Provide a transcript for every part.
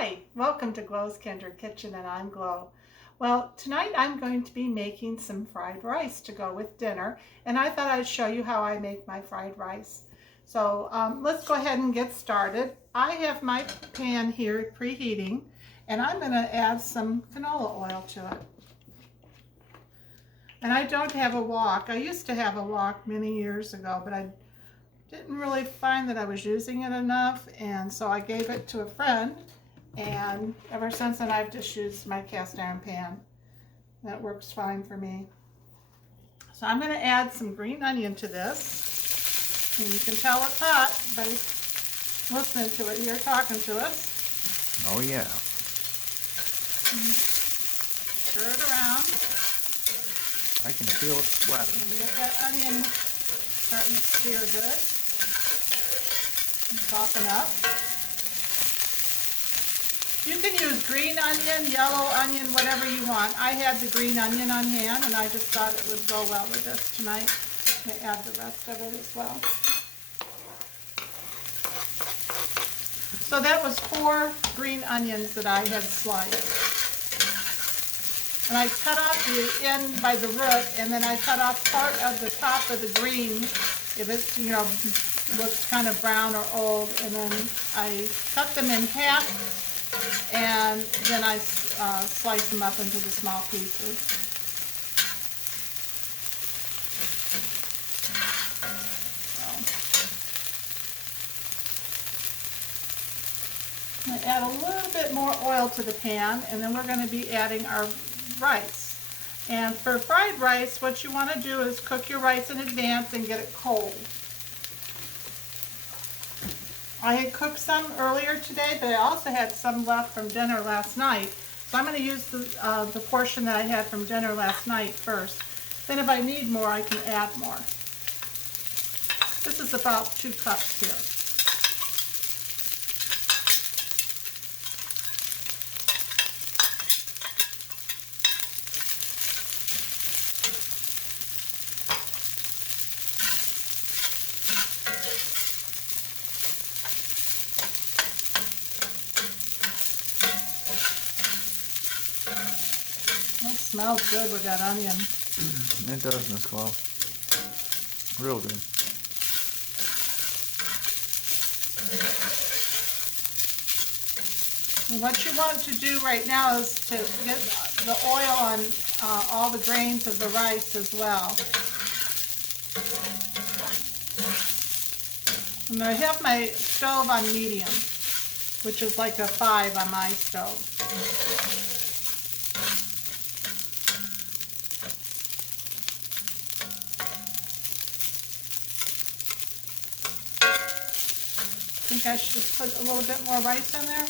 Hi, welcome to Glow's Kinder Kitchen, and I'm Glow. Well, tonight I'm going to be making some fried rice to go with dinner, and I thought I'd show you how I make my fried rice. So let's go ahead and get started. I have my pan here preheating, and I'm going to add some canola oil to it. And I don't have a wok. I used to have a wok many years ago, but I didn't really find that I was using it enough, and so I gave it to a friend. And ever since then, I've just used my cast iron pan. That works fine for me. So I'm going to add some green onion to this. And you can tell it's hot by listening to it here, talking to us. Oh yeah. Stir it around. I can feel it splattering. And get that onion starting to sear good. And soften up. You can use green onion, yellow onion, whatever you want. I had the green onion on hand, and I just thought it would go well with this tonight. I'm going to add the rest of it as well. So that was 4 green onions that I had sliced. And I cut off the end by the root, and then I cut off part of the top of the green if it's, looks kind of brown or old, and then I cut them in half. And then I slice them up into the small pieces. I'm going to add a little bit more oil to the pan, and then we're going to be adding our rice. And for fried rice, what you want to do is cook your rice in advance and get it cold. I had cooked some earlier today, but I also had some left from dinner last night. So I'm going to use the portion that I had from dinner last night first. Then if I need more, I can add more. This is about 2 cups here. It smells good with that onion. It does, Miss Glow. Real good. And what you want to do right now is to get the oil on all the grains of the rice as well. And I have my stove on medium, which is like a 5 on my stove. I think I should put a little bit more rice in there.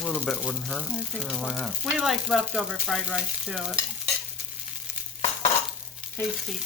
A little bit wouldn't hurt. I think Sure, so. why not? We like leftover fried rice too. It's tasty.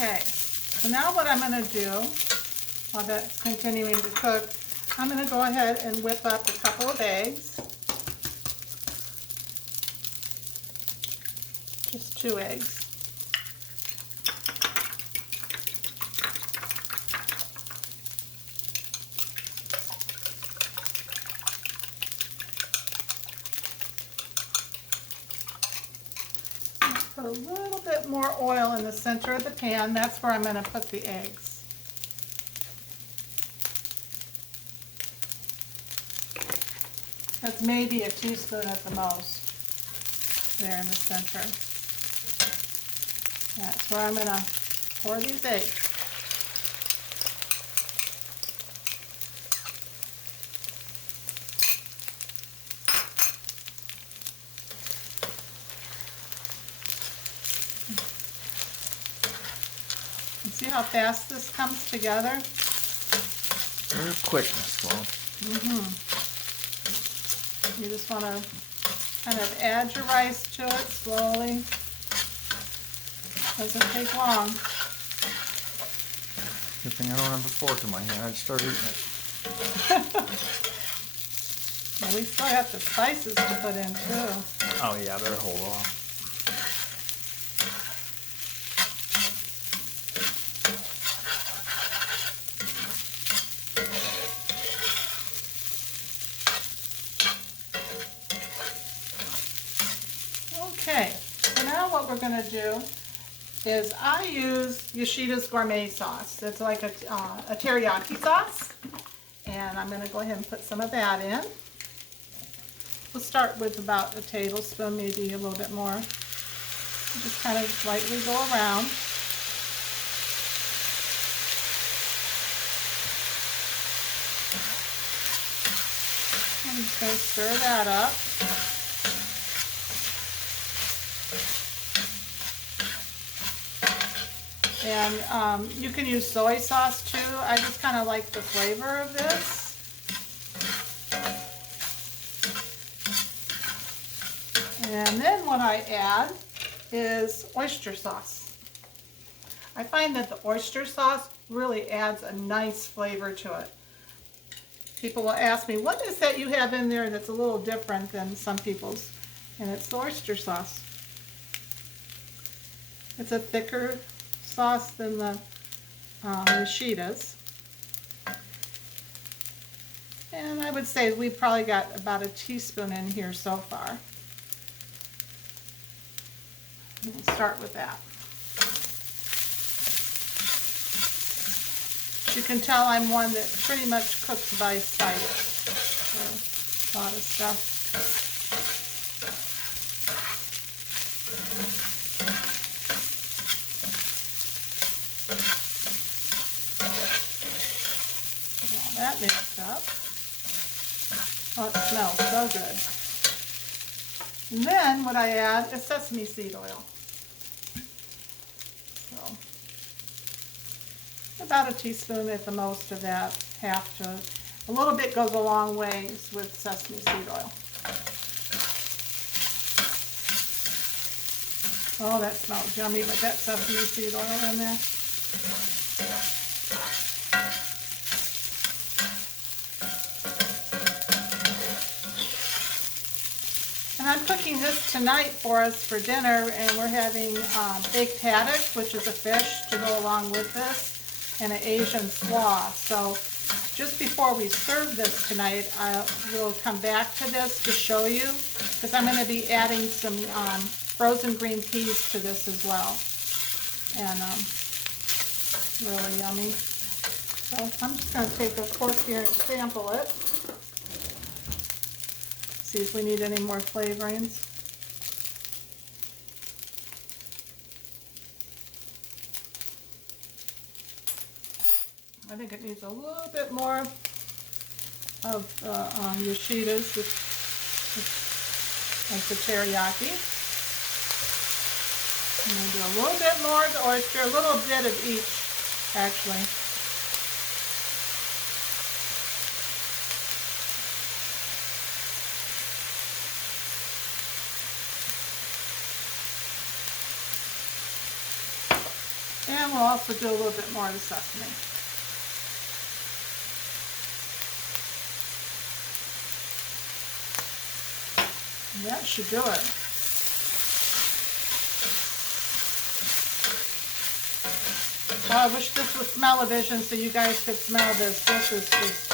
Okay, so now what I'm going to do, while that's continuing to cook, I'm going to go ahead and whip up a couple of eggs. Just 2 eggs. Put a little bit more oil in the center of the pan. That's where I'm going to put the eggs. That's maybe a teaspoon at the most there in the center. That's where I'm going to pour these eggs. See how fast this comes together? Very quick, Miss Glow. You just want to kind of add your rice to it slowly. Doesn't take long. Good thing I don't have a fork in my hand. I'd start eating it. Well, we still have the spices to put in too. Oh yeah, I better hold off. Okay, so now what we're going to do is I use Yoshida's Gourmet sauce. It's like a teriyaki sauce, and I'm going to go ahead and put some of that in. We'll start with about a tablespoon, maybe a little bit more. Just kind of lightly go around. I'm just going to stir that up. And you can use soy sauce too. I just kind of like the flavor of this. And then what I add is oyster sauce. I find that the oyster sauce really adds a nice flavor to it. People will ask me, what is that you have in there that's a little different than some people's? And it's the oyster sauce. It's a thicker sauce than the Yoshida's. And I would say we've probably got about a teaspoon in here so far. We'll start with that. You can tell I'm one that pretty much cooks by sight. So, a lot of stuff. All that mixed up. Oh, it smells so good. And then what I add is sesame seed oil. So, about a teaspoon at the most of that, half to, a little bit goes a long ways with sesame seed oil. Oh, that smells yummy with that sesame seed oil in there. I'm cooking this tonight for us for dinner, and we're having baked haddock, which is a fish to go along with this, and an Asian slaw. So just before we serve this tonight, I will come back to this to show you, because I'm going to be adding some frozen green peas to this as well, and really yummy. So I'm just going to take a fork here and sample it. See if we need any more flavorings. I think it needs a little bit more of Yoshida's, like the teriyaki. Maybe a little bit more of the oyster, a little bit of each, actually. And we'll also do a little bit more of the sesame. And that should do it. Oh, I wish this was smell-o-vision so you guys could smell this. This is just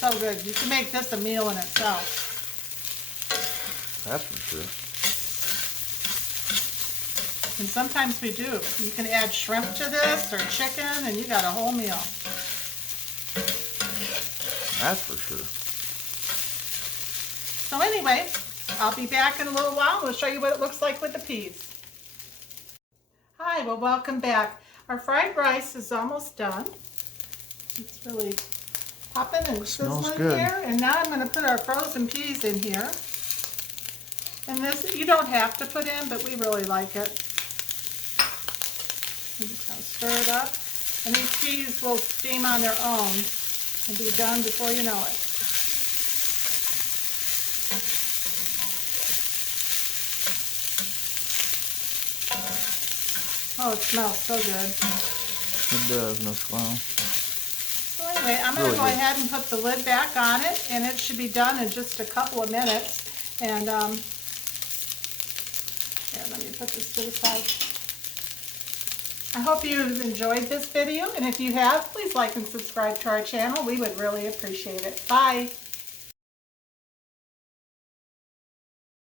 so good. You can make this a meal in itself. That's for sure. And sometimes we do. You can add shrimp to this or chicken, and you got a whole meal. That's for sure. So anyway, I'll be back in a little while. We'll show you what it looks like with the peas. Hi, well, welcome back. Our fried rice is almost done. It's really popping and sizzling here. And now I'm going to put our frozen peas in here. And this, you don't have to put in, but we really like it. I'm just going to stir it up. And these peas will steam on their own and be done before you know it. Oh, it smells so good. It does, Miss Clown. So anyway, I'm going to Really go good. ahead and put the lid back on it, and it should be done in just a couple of minutes. And here, let me put this to the side. I hope you've enjoyed this video, and if you have, please like and subscribe to our channel. We would really appreciate it. Bye.